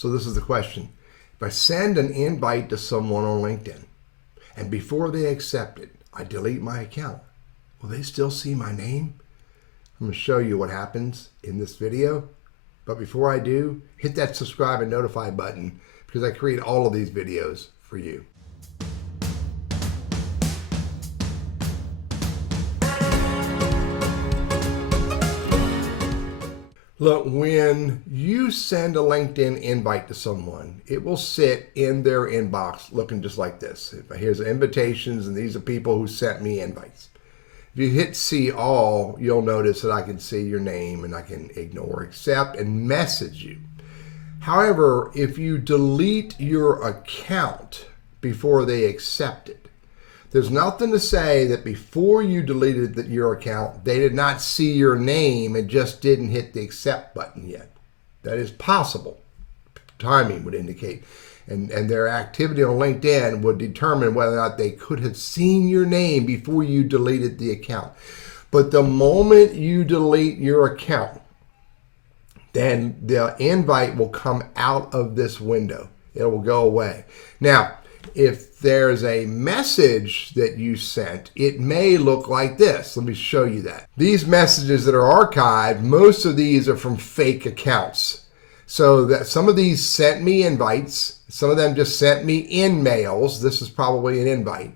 So this is the question. If I send an invite to someone on LinkedIn and before they accept it, I delete my account, will they still see my name? I'm going to show you what happens in this video. But before I do, hit that subscribe and notify button because I create all of these videos for you. Look, when you send a LinkedIn invite to someone, it will sit in their inbox looking just like this. Here's the invitations, and these are people who sent me invites. If you hit see all, you'll notice that I can see your name and I can ignore, accept, and message you. However, if you delete your account before they accept it, there's nothing to say that before you deleted your account, they did not see your name and just didn't hit the accept button yet. That is possible. Timing would indicate. And their activity on LinkedIn would determine whether or not they could have seen your name before you deleted the account. But the moment you delete your account, then the invite will come out of this window. It will go away. Now, if there's a message that you sent, it may look like this. Let me show you that. These messages that are archived, most of these are from fake accounts. So that some of these sent me invites, some of them just sent me in mails. This is probably an invite.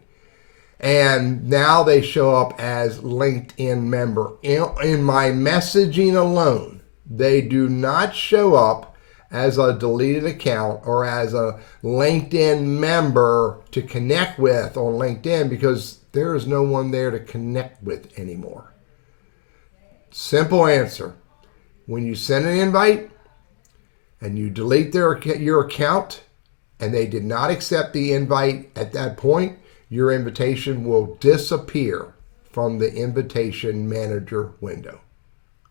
And now they show up as LinkedIn member. In my messaging alone, they do not show up as a deleted account or as a LinkedIn member to connect with on LinkedIn because there is no one there to connect with anymore. Simple answer. When you send an invite and you delete your account and they did not accept the invite at that point, your invitation will disappear from the invitation manager window.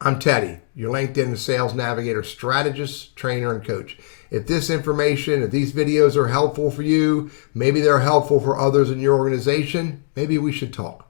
I'm Teddy, your LinkedIn Sales Navigator strategist, trainer, and coach. If this information, if these videos are helpful for you, maybe they're helpful for others in your organization, maybe we should talk.